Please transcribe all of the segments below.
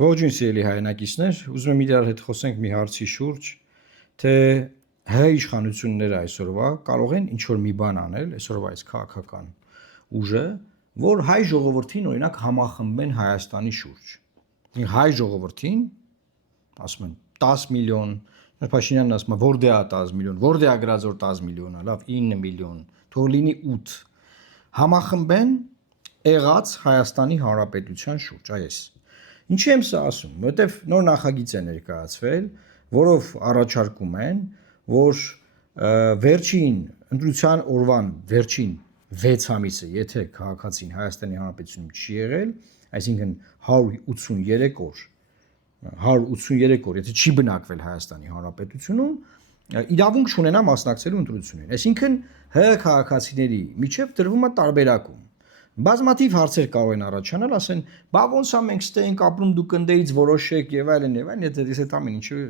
Ողջույն սիրելի հայրենակիցներ, ուզում եմ իրար հետ խոսենք մի հարցի շուրջ, թե հայ իշխանությունները այսօրվա կարող են ինչ-որ մի բան անել, այսօրվա այս քաղաքական ուժը, որ հայ ժողովրդին օրինակ համախմբեն Հայաստանի շուրջ։ Հայ ժողովրդին, ասում են 10 միլիոն, Փաշինյանն ասում է, որտե է 10 միլիոն, որտե է գրած որ 10 միլիոն է, լավ 9 միլիոն, թող լինի 8, համախմբեն եղած Հայաստանի Հանրապետության շուրջ, այս։ Ինչի եմ սա ասում, որովհետև նոր նախագիծ է ներկայացվել, որով առաջարկում են, որ վերջին ընտրության օրվան վերջին 6 ամիսը, եթե քաղաքացին Հայաստանի Հանրապետությունում չի եղել, այսինքն 183 օր, 183 օր, եթե չի բնակվել Հայաստանի Հանրապետությունում, իրավունք չունենա մասնակցելու ընտրություններին։ Այսինքն ՀՀ քաղաքացիների միջև դրվում է տարբերակում։ Բազմաթիվ հարցեր կարող են առաջանալ, ասեն, բա ոնց է մենք ստե ենք ապրում, դուք ընդդեից որոշեք եւ այլն, եթե դες ամեն ինչը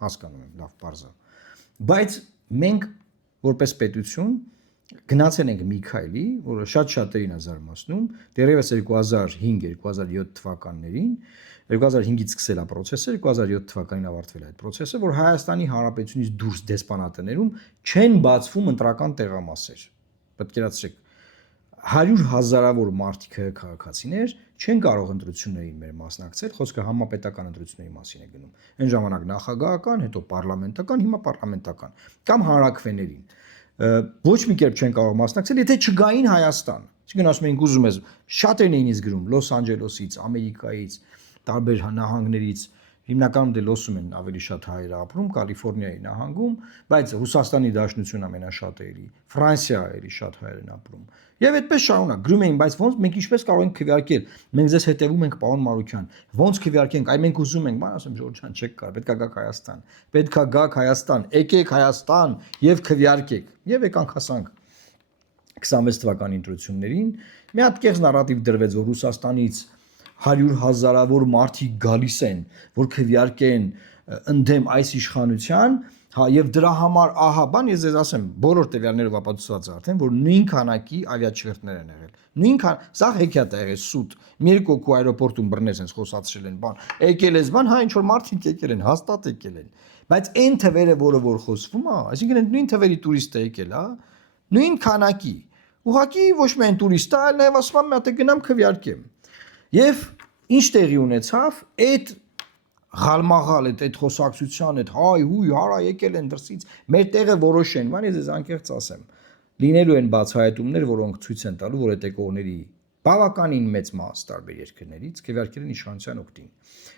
հասկանում եմ, լավ, բարձր։ Բայց մենք որպես պետություն գնացել ենք մի քայլի, որը շատ-շատերին է զարմացնում, դեռևս 2005-2007 թվականներին, 2005-ից սկսել է process-ը, 2007 թվականին ավարտվել է այդ process-ը, որ Հայաստանի Հանրապետությունից դուրս դեսպանատներում չեն բացվում ընտրական տեղամասեր։ Պատկերացրեք, 100,000-ավոր մարդիկ քաղաքացիներ չեն կարող ընտրություններին մեր մասնակցել, խոսքը համապետական ընտրությունների մասին է գնում։ Այն ժամանակ նախագահական, հետո պարլամենտական, հիմա պարլամենտական կամ հանրաքվեներին։ Ոչ մի կերպ չեն կարող մասնակցել, եթե չգային Հայաստան։ Այսինքն ասում ենք ուզում ես, շատերն էին ինձ գրում Լոս Անջելեսից, Ամերիկայից, տարբեր նահանգներից, հիմնականում դե Լոսում են ավելի շատ հայեր ապրում, Կալիֆոռնիայի նահանգում, բայց Ռուսաստանի Դաշնությունն ամենաշատը էլի, Ֆրանսիայի շատ հայեր են ապրում։ Եվ այդպես շարունակ գրում էին, բայց ոնց մենք ինչպես կարող ենք քվեարկել։ Մենք ձեզ հետևում ենք, պարոն Մարուկյան։ Ոնց քվեարկենք, այ մենք ուզում ենք, բան ասեմ, Ժորժ ջան, չեք կարող, պետքա գաք Հայաստան։ Պետքա գաք Հայաստան, եկեք Հայաստան եւ քվեարկեք։ Եվ եկանք հասանք 26 թվականի ընտրություններին, մի հատ կեղծ նարատիվ դրվեց, որ Ռուսաստանից 100,000-ավոր մարդիկ գալիս են, որ քվեարկեն ընդդեմ այս իշխանության, հա, եւ դրա համար ահա բան ես ձեզ ասեմ, բոլոր տվյալներով ապացուցված է արդեն, որ նույն քանակի ավիաչղերտներ են եղել։ Նույնքան, սա հեքիաթ է եղել սուտ։ Միրկոկու աերոպորտում բռնես են խոսացրել են, բան։ Եկել ես, բան, հա, ինչ որ մարդիկ եկել են, հաստատ եկել են։ Բայց այն թվերը, որ խոսվում է, այսինքն նույն թվերի տուրիստ է եկել, հա, նույն քանակի։ Ուղղակի ոչ միայն տուրիստ է, այլ նաեւ ասում եմ, մա գնամ քվեարկեմ։ Եվ ինչ տեղի ունեցավ, այդ Ղալմաղալ այդ խոսակցության, այդ հայ հույ հարա եկել են դրսից, մեր տեղը որոշեն, ման ես ձեզ անկեղծ ասեմ, լինելու են բացահայտումներ, որոնք ցույց են տալու, որ այդ եկողների բավականին մեծ մաս տարբեր երկրներից քվեարկել են իշխանության օգտին։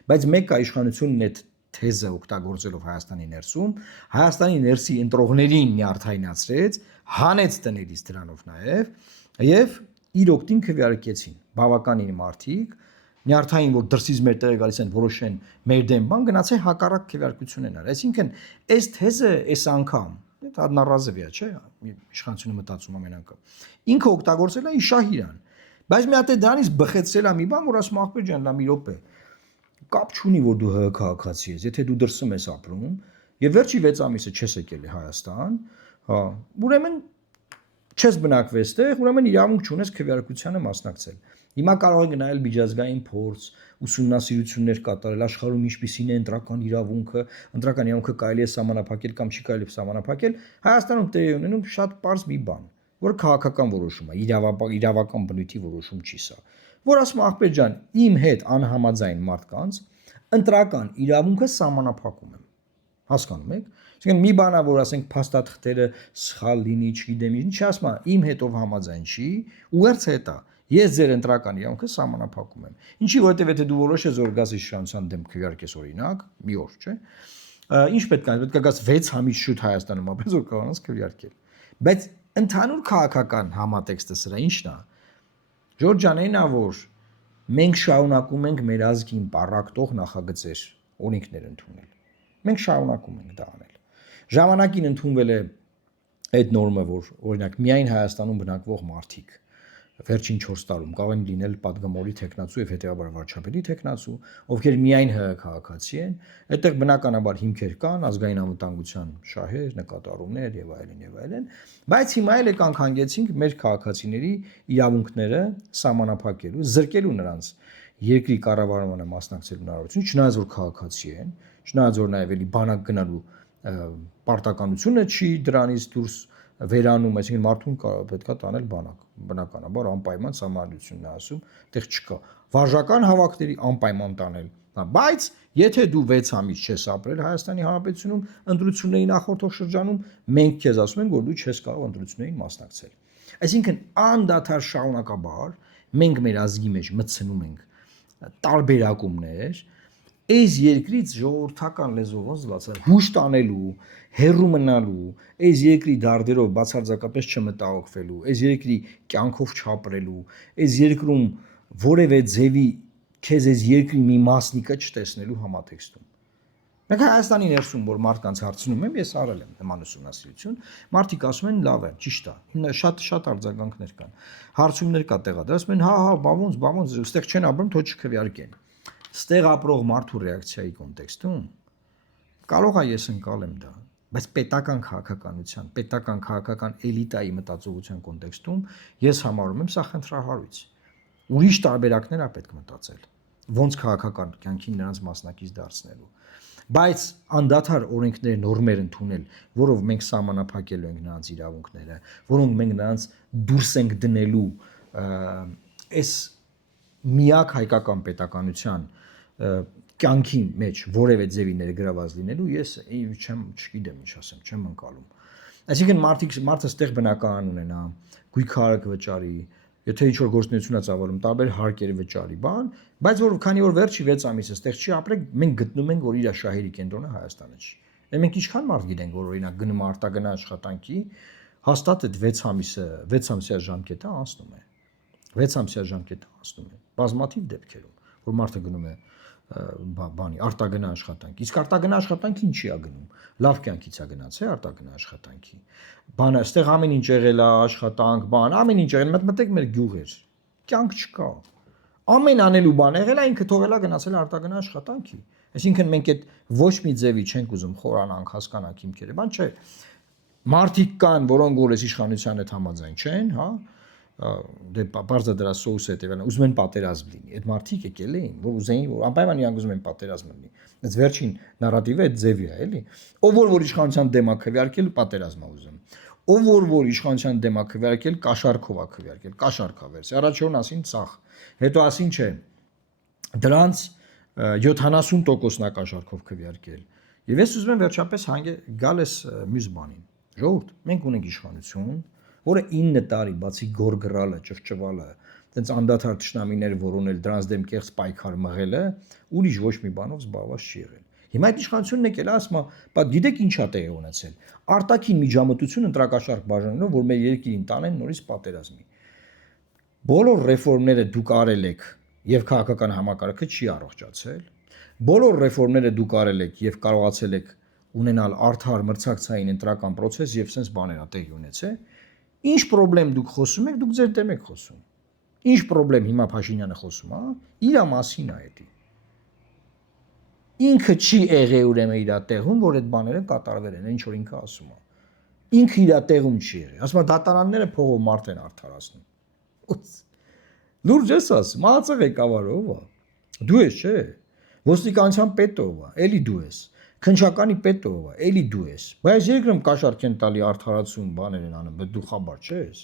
Բայց մեկ է իշխանությունն այդ թեզը օգտագործելով Հայաստանի ներսում, Հայաստանի ներսի ընտրողներին նյարդայնացրեց, հանեց տներից դրանով եւ իր օգտին քվեարկեցին բավականին մարդիկ նյարդային, որ դրսից մեր տեղը գալիս են որոշեն մեր դեմ բան, գնացել հակառակ քվեարկություն են արել։ Այսինքն, այս թեզը այս անգամ, դա նարազվիա, չէ՞, իշխանությունը մտածում ամեն անգամ։ Ինքը օգտագործել է Իշահիրան, բայց մի հատ է դրանից բխեցրել է մի բան, որ ասում ախպեր ջան, լա մի րոպե։ Կապ չունի, որ դու ՀՀ քաղաքացի ես, եթե դու դրսում ես ապրում, եւ վերջի 6 ամիսը չես եկել Հայաստան, հա, ուրեմն չես բնակվել այդտեղ, ուրեմն իրավունք չունես քվեարկությանը մասնակցել։ Հիմա կարող եք նայել միջազգային փորձ, ուսումնասիրություններ կատարել, աշխարհում ինչպիսին է ընտրական իրավունքը կարելի է սահմանափակել կամ չի կարելի սահմանափակել։ Հայաստանում տեղի ունենում շատ པարզ մի բան, որ քաղաքական որոշում է, իրավական բնույթի որոշում չի սա։ Որ ասում ախպեր ջան, իմ հետ անհամաձայն մարդկանց ընտրական իրավունքը սահմանափակում եմ։ Հասկանում եք։ Այսինքն մի բանա, որ ասենք փաստաթղթերը սխալ լինի, չգիտեմ ինչ, ասում է, իմ հետով համաձայն չի, ուղերձ հետա։ Ես ձեր ընտրական իրավունքը սահմանափակում եմ։ Ինչի, որովհետև եթե դու որոշես որ գաս իշխանության դեմ քվեարկես օրինակ, մի օր, չէ՞։ Ինչ պետք է, պետք է գաս 6 ամիս շուտ Հայաստանում ապրես, որ կարողանաս քվեարկել։ Բայց ընդհանուր քաղաքական համատեքստը սրա ի՞նչն է։ Ժորժ ջան, այնա որ մենք շարունակում ենք մեր ազգին պառակտող նախագծեր, օրենքներ ընդունել։ Մենք շարունակում ենք դա անել։ Ժամանակին ընդունվել է այդ նորմը, որ օրինակ միայն Հայաստանում բնակվող մարդիկ վերջին 4 տարում կարող են լինել падգամորի տեխնացու եւ հետեւաբար վարչապետի տեխնացու, ովքեր միայն ՀՀ քաղաքացի են, այդտեղ բնականաբար հիմքեր կան, ազգային անվտանգության շահեր, նկատառումներ եւ այլն, բայց հիմա էլ եկանք հանգեցինք մեր քաղաքացիների իրավունքները սահմանափակելու, զրկելու նրանց երկրի կառավարմանը մասնակցելու հնարավորություն, չնայած որ քաղաքացի են, չնայած որ նաև էլի բանակ գնալու պարտականությունը չի դրանից դուրս վերանում, այսինքն մարդուն պետքա տանել բանակ, բնականաբար անպայման սահմանադրությունն է ասում, այդտեղ չկա։ Վարժական հավաքների անպայման տանել, բայց եթե դու 6 ամիս չես ապրել Հայաստանի Հանրապետությունում ընտրությունների նախորդող շրջանում, մենք քեզ ասում ենք, որ դու չես կարող ընտրություններին մասնակցել։ Այսինքն անդադար շարունակաբար մենք մեր ազգի մեջ մտցնում ենք տարբերակումներ, այս երկրից ժողովրդական լեզվով ոնց բացել հուշ տանելու, հերու մնալու, այս երկրի դարդերով բացարձակապես չմտահոգվելու, այս երկրի կյանքով չապրելու, այս երկրում որևէ ձևի քեզ այս երկրի մի մասնիկը չտեսնելու համատեքստում։ Մենք Հայաստանի ներսում որ մարդկանց հարցնում եմ, ես արել եմ նման ուսումնասիրություն, մարդիկ ասում են լավ է, ճիշտ է, շատ արձագանքներ կան։ Հարցումներ կա տեղադրած, ասում են հա, բավոնց, այստեղ չեն ապրում, թող չքվեարկեն։ Ստեղ ապրող մարդու ռեակցիայի կոնտեքստում կարող է ես ընկալեմ դա, բայց պետական քաղաքական էլիտայի մտածողության կոնտեքստում ես համարում եմ սա խնդրահարույց։ Ուրիշ տարբերակներ է պետք մտածել, ոնց քաղաքական կյանքին նրանց մասնակից դարձնելու։ Բայց անդադար օրենքներ, նորմեր ընդունել, որով մենք սահմանափակելու ենք նրանց իրավունքները, որոնք մենք նրանց դուրս ենք դնելու այս միակ հայկական պետականության կյանքի մեջ որևէ ձևի ներգրաված լինելու, ես չգիտեմ ինչ ասեմ, չեմ ընկալում։ Այսինքն մարդը ստեղ բնական ունենա, գույքարակ վճարի, եթե ինչ-որ գործունեություն է ծավալում, տարբեր հարկեր վճարի, բան, բայց որ քանի որ վերջի 6 ամիսը ստեղ չի ապրեք, մենք գտնում ենք, որ իր շահերի կենտրոնը Հայաստանը չի։ Մենք ինչքան մարդ գիտենք, որ օրինակ գնում է արտագնա աշխատանքի, հաստատ այդ 6 ամսյա ժամկետը անցնում է։ 6 ամսյա ժամկետը անցնում է։ Բազմաթիվ դեպքերում, որ մարդը գնում է բանի արտագնա աշխատանքի։ Իսկ արտագնա աշխատանքի ինչի է գնում։ Լավ կյանքից է գնաց, է արտագնա աշխատանքի։ Բանը, այստեղ ամեն ինչ եղել է, աշխատանք, բան, ամեն ինչ եղել, մտեք մեր գյուղեր։ Կյանք չկա։ Ամեն անելու բան եղել է, ինքը թողել է գնացել արտագնա աշխատանքի։ Այսինքն մենք այդ ոչ մի ձևի չենք ուզում խորանանք, հասկանանք հիմքերը, բան չէ։ Մարդիկ կան, որոնք որ այս իշխանության հետ համաձայն չեն, հա, դե բարձր դրա սոուսը հետևելն ուզում են պատերազմ լինի։ Այդ մարդիկ եկել էին, որ ուզեին, որ անպայման իրանք ուզում են պատերազմ լինի։ Այս վերջին նարատիվը այդ ձևի է, էլի։ Ով որ իշխանության դեմ է քվեարկել, պատերազմ է ուզում։ Ով որ իշխանության դեմ է քվեարկել, կաշառքով է քվեարկել, կաշառքա վերսիա։ Առաջոն ասին ցախ, հետո ասին չէ։ Դրանց 70%-ն է կաշառքով քվեարկել։ Եվ ես ուզում եմ վերջապես գալ այս մյուս բանին։ Ժողովուրդ, մենք ունենք իշխանություն, որը 9 տարի բացի գորգռալը, ճվճվալը, այդպես անդադար թշնամիներ որոնել, դրանց դեմ կեղծ պայքար մղելը, ուրիշ ոչ մի բանով զբաղված չի եղել։ Հիմա այդ իշխանությունն եկել է, ասում է, բա գիտեք ինչ է տեղի ունեցել։ Արտաքին միջամտություն ընտրակաշառք բաժանելով, որ մեր երկիրին տանեն նորից պատերազմի։ Բոլոր ռեֆորմները դուք արել եք եւ քաղաքական համակարգը չի առողջացել։ Բոլոր ռեֆորմները դուք արել եք եւ կարողացել եք ունենալ արդար մրցակցային ընտրական process եւ sense բաներ տեղի ունեցել։ Ինչ խնդրեմ դուք խոսում եք, դուք ձեր դեմ եք խոսում։ Ինչ խնդրեմ հիմա Փաշինյանը խոսում, հա, իր մասին է դա։ Ինքը չի եղել ուրեմն իր տեղում, որ այդ բաները կատարվել են, ինչ որ ինքը ասում է։ Ինքը իր տեղում չի եղել։ Ասում է դատարանները փողով մարդ են արդարացնում։ Լուրջ ես ասում, ԱԱԾ ղեկավարը ով է։ Դու ես, չէ։ Ոստիկանության պետը ով է, էլի դու ես։ Քնչականի պետը ով է, էլի դու ես։ Բայց երկրում կաշառք են տալի արդարացում բաներ են անում, բայց դու խաբար չես։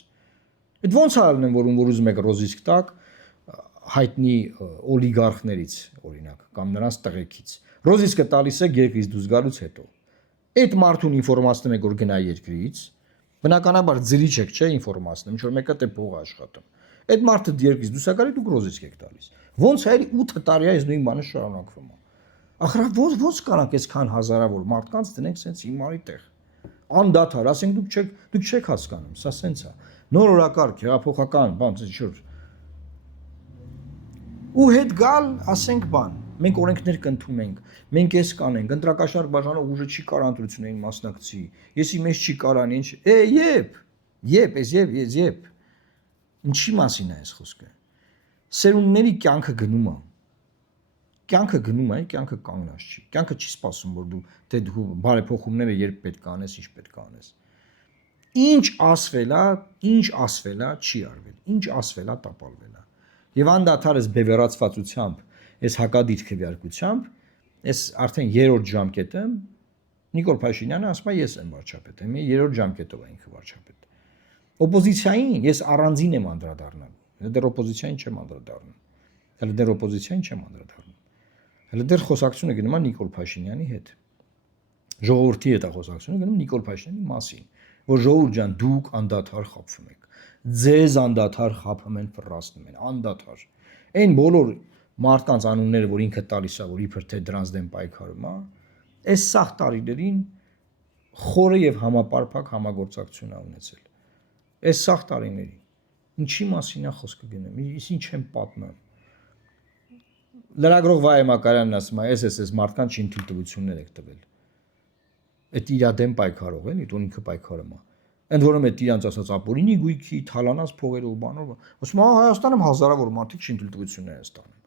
Այդ ոնց է ալնում, որ ուզում եք ռոզիսկ տակ հայտնի օլիգարխներից, օրինակ, կամ նրանց տղեկից։ Ռոզիսկը տալիս է երկրից դուրս գալուց հետո։ Այդ մարդուն ինֆորմացնում եք, որ գնա երկրից, բնականաբար ձրիչ եք, չէ, ինֆորմացնում, ինչ որ մեկը դե փող աշխատում։ Այդ մարդը երկրից դուրս է գալի, դուք ռոզիսկ եք տալիս։ Ոնց է 8 տարի այս նույն բանը շարունակվում է։ Ախր ոնց կարանք այսքան հազարավոր մարդկանց դնենք սենց հիմարի տեղ։ Անդադար, ասենք դուք չեք հասկանում, սա սենց է։ Նոր օրակարգ, հեղափոխական, բան, ինչ որ ու հետ գալ, ասենք բան, մենք օրենքներ կընդունենք, մենք էս կանենք, ընտրակաշառք բաժանող ուժը չի կարող ընտրություններին մասնակցի, եսի մեջ չի կարան, ինչ, եփ, ինչի մասին է այս խոսքը։ Սերունդների կյանքը գնում է, կյանքը կանգնած չի, կյանքը չի սպասում, որ դու բարեփոխումները երբ պետք է անես, ինչ պետք է անես։ Ինչ ասվել է, չի արվել, ինչ ասվել է, տապալվել է։ Եվ անդադար այս բևեռացվածությամբ, այս հակադիրքվյարկությամբ, այս արդեն երրորդ ժամկետը Նիկոլ Փաշինյանը ասում է ես եմ վարչապետ, մի երրորդ ժամկետով է ինքը վարչապետ։ Օպոզիցիային ես առանձին եմ անդրադառնալ։ Դեռ օպոզիցիային չեմ անդրադառնում։ Հələ դեռ օպոզիցիային չեմ անդրադառնում։ Հələ դեռ խոսակցությունը գնում է Նիկոլ Փաշինյանի հետ։ Ժողովրդի հետ է խոսակցությունը գնում Նիկոլ Փաշինյանի մասին, որ ժողովուրդ ջան, դուք անդադար խափվում եք։ Ձեզ անդադար խափում են, ֆռասնում են, անդադար։ Այն բոլոր մարդկանց անունները, որ ինքը տալիս է, որ իբր թե դրանց դեմ պայքարում է, այս սաղ տարիներին խորը եւ համապարփակ համագործակցություն է ունեցել։ Այս սաղ տարիների ինչի մասին է խոսքը գնում, ինչ եմ պատմում։ Լրագրող Վայե Մակարյանն ասում է, այս մարդկանց չինտուիտիվություններ եք տվել։ Այդ իր դեմ պայքարող էլի, դու ինքը պայքարում է։ Ընդ որում այդ իրանց ասած ապօրինի գույքի, թալանած փողերով բանով, ասում է Հայաստանում հազարավոր մարդիկ չինտուիտիվություններ են ստանում։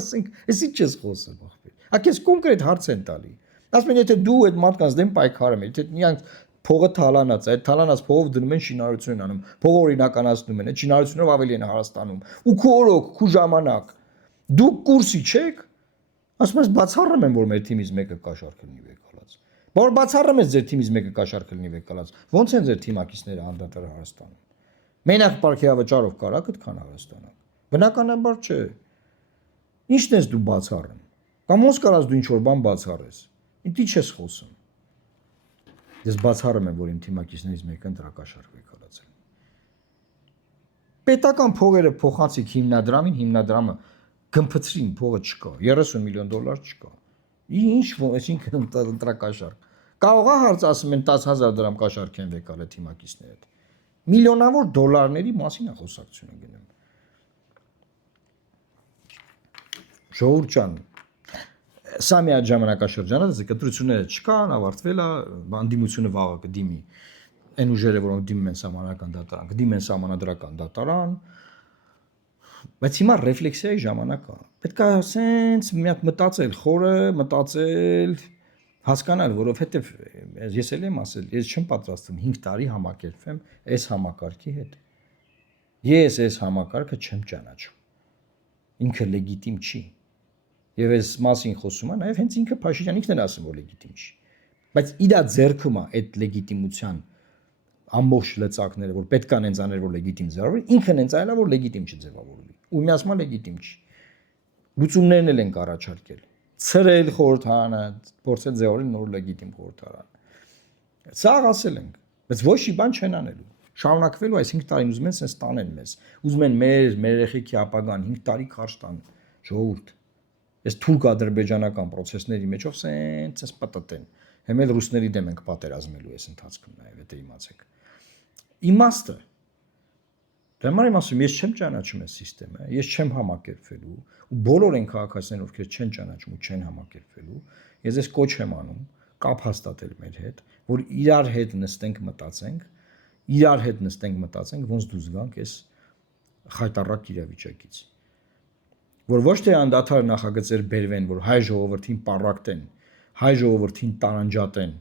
Ասենք, էս ինչ ես խոսում, ախպեր։ Ակես կոնկրետ հարց են տալի։ Ասում են, եթե դու այդ մարդկանց դեմ պայքարում ես, եթե իրանք փողը թալանած է, այդ թալանած փողով դնում են շինարարություն անում, փողը օրինականացնում են, այդ շինարարությունով ավելի են հարստանում։ Ու քո օրոք, քո ժամանակ դուք կուրսի չեք, ասում ես բացառում եմ, որ մեր թիմից մեկը կաշառք լինի վեկալած։ Որ բացառում ես ձեր թիմից մեկը կաշառք լինի վեկալած։ Ոնց են ձեր թիմակիցները անդադար հարստանում։ Մենակ ապարքեավճարով կարա այդքան հարստանալ։ Բնականաբար չէ։ Ինչն ես դու բացառում։ Կամ ոնց կարաս դու ինչ որ բան բացառես։ Ինչ ես խոսում։ Ես բացառում եմ, որ իմ թիմակիցներից մեկը ընտրակաշառք վեկալացել։ Պետական փողերը փոխանցիկ հիմնադրամին, հիմնադրամը գմփցրին, փողը չկա, $30 միլիոն չկա։ Ինչ այսինքն ընտրակաշառք։ Կարող է հարց ասում են 10,000 դրամ կաշառք են վեկալել թիմակիցները։ Միլիոնավոր դոլարների մասին է խոսակցությունը գնում։ Ժողովուրդ ջան, սա մի այդ ժամանակաշրջանը, դες կտրությունները չկան, ավարտվել է, անդիմությունը վաղը կդիմի։ Այն ուժերը, որոնք դիմում են սահմանադրական դատարան, կդիմեն սահմանադրական դատարան, բայց հիմա ռեֆլեքսիայի ժամանակ է։ Պետք է սենց մի հատ մտածել, խորը մտածել, հասկանալ, որովհետև ես էլ եմ ասել, ես չեմ պատրաստվում 5 տարի համակերպվեմ այս համակարգի հետ։ Ես այս համակարգը չեմ ճանաչում։ Ինքը լեգիտիմ չի։ Եվ այս մասին խոսում է, նաև հենց ինքը Փաշինյանն ինքն է ասում, որ լեգիտիմ չի։ Բայց իրա ձեռքում է այդ լեգիտիմության ամբողջ լծակները, որ պետք է հենց աներ, որ լեգիտիմ ձևավորվի, ինքն հենց այլա, որ լեգիտիմ չձևավորվի։ Ու մի ասում է լեգիտիմ չի։ Լուծումներն էլ ենք առաջարկել։ Ցրել խորհրդարանը, փորձել ձևավորել նոր լեգիտիմ խորհրդարան։ Սա ասել ենք, բայց ոչ մի բան չեն անելու։ Շարունակվելու այս 5 տարին ուզում են sense տանեն մեզ։ Ուզում են մեր երեխեքի ապագան 5 տարի քարշ տան ժողովուրդ։ Այս թուրք-ադրբեջանական process-ների մեջով sense պատտեն։ Հիմա էլ ռուսների դեմ ենք պատերազմելու այս ընթացքում նաև, եթե իմացեք։ Իմաստը։ Դե մարդ ասում, ես չեմ ճանաչում այս համակարգը, ես չեմ համակերպվելու, ու բոլոր են քաղաքացիներն, ովքեր չեն ճանաչում ու չեն համակերպվելու, ես այս կոչ եմ անում, կապ հաստատել մեր հետ, որ իրար հետ նստենք մտածենք, ոնց դուրս գանք այս խայտառակ իրավիճակից։ Որ ոչ թե անդադար նախագծեր բերվեն, որ հայ ժողովրդին պարակտեն, հայ ժողովրդին տարանջատեն,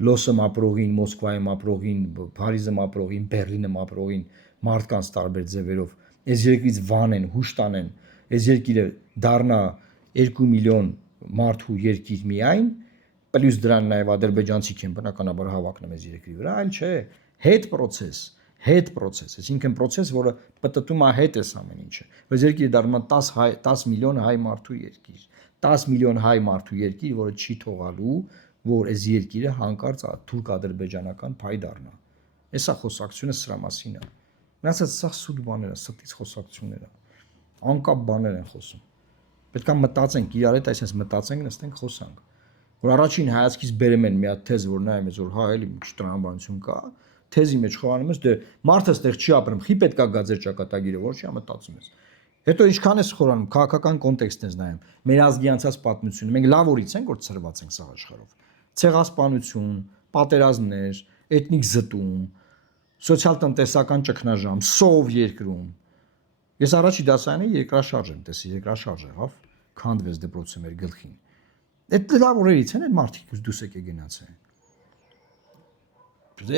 Լոսում ապրողին, Մոսկվայում ապրողին, Փարիզում ապրողին, Բերլինում ապրողին մարդկանց տարբեր ձևերով այս երկրից վանեն, հուշ տանեն, այս երկիրը դառնա 2 միլիոն մարդու երկիր միայն, պլյուս դրան նաև ադրբեջանցիք են բնականաբար հավակնում այս երկրի վրա, այլ չէ, հետ process, այսինքն process, որը պատտում է հետ էս ամեն ինչը, բայց երկիրը դառնում է 10 միլիոն հայ մարդու երկիր, 10 միլիոն հայ մարդու երկիր, որը չի թողալու, որ այս երկիրը հանկարծ թուրք-ադրբեջանական փայ դառնա։ Էսա խոսակցությունը սրա մասին է։ Մնացած սա սուտ բաներ է, ստից խոսակցություններ է։ Անկապ բաներ են խոսում։ Պետք է մտածենք, իրար հետ այսպես մտածենք, նստենք խոսանք։ Որ առաջին հայացքից բերեմ են մի հատ թեզ, որ նայում ես, որ հա էլի մի քիչ տրամաբանություն կա, թեզի մեջ խորանում ես, դե մարդը ստեղ չի ապրում, խի պետք է գա ձեր ճակատագիրը, որ չի մտածում ես։ Հետո ինչքան ես խորանում, քաղաքական կոնտեքստն ես նայում, մեր ազգի անցած պատմությունը, մենք լավ օրից ենք, որ ծրված ենք սա աշխարհով։ Ցեղասպանություն, պատերազմներ, էթնիկ զտում, սոցիալ-տնտեսական ճգնաժամ, սով երկրում։ Ես առաջի դասարանի երկրաշարժ եմ տեսել, երկրաշարժ եղավ, քանդվեց դպրոցը մեր գլխին։ Այդ լավ օրերից են այդ մարդիկ դուս եկե գնացել։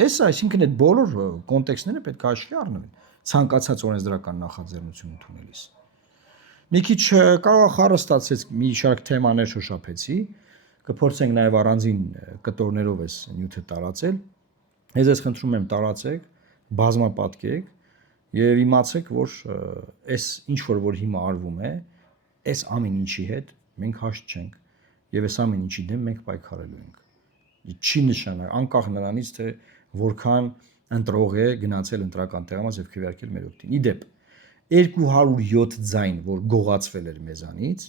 Այս այսինքն այդ բոլոր կոնտեքստները պետք է հաշվի առնվեն։ ցանկացած օրենսդրական նախաձեռնություն ընդունելիս։ Մի քիչ կարող է խառը ստացեց մի շարք թեմաներ շոշափեցի, կփորձենք նաև առանձին կտորներով էս նյութը տարածել։ Ես խնդրում եմ տարածեք, բազմապատկեք եւ իմացեք, որ այս ինչ որ հիմա արվում է, այս ամեն ինչի հետ մենք հաշտ չենք եւ այս ամեն ինչի դեմ մենք պայքարելու ենք։ Չի նշանակում անկախ նրանից թե որքան ընտրող է գնացել ընտրական տեղամաս եւ քվեարկել մեր օգտին։ Իդեպ 207 ձայն, որ գողացվել էր մեզանից,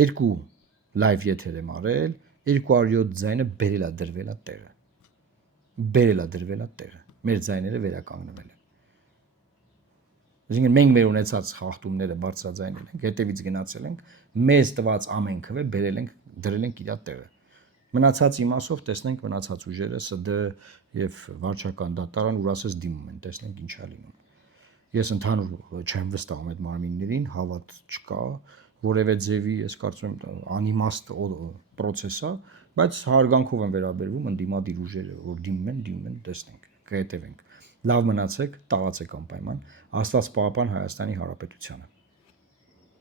2 լայվ եթեր եմ արել, 207 ձայնը բերելա դրվելա տեղը։ Բերելա դրվելա տեղը։ Մեր ձայները վերականգնվել են։ Այսինքն մենք մեր ունեցած խախտումները բարձրաձայնել ենք, հետևից գնացել ենք, մեզ տված ամեն քվե բերել ենք, դրել ենք իր տեղը։ Մնացած իմաստով տեսնենք մնացած ուժերը ՍԴ եւ վարչական դատարան ուր ասես դիմում են, տեսնենք ինչա լինում։ Ես ընդհանուր չեմ վստահում այդ մարմիններին, հավատ չկա, որևէ ձևի, ես կարծում եմ անիմաստ process է, բայց հարգանքով են վերաբերվում ընդդիմադիր ուժերը, որ դիմում են, տեսնենք, կհետևենք։ Լավ մնացեք, տարածեք անպայման, Աստված պահապան Հայաստանի Հանրապետությանը։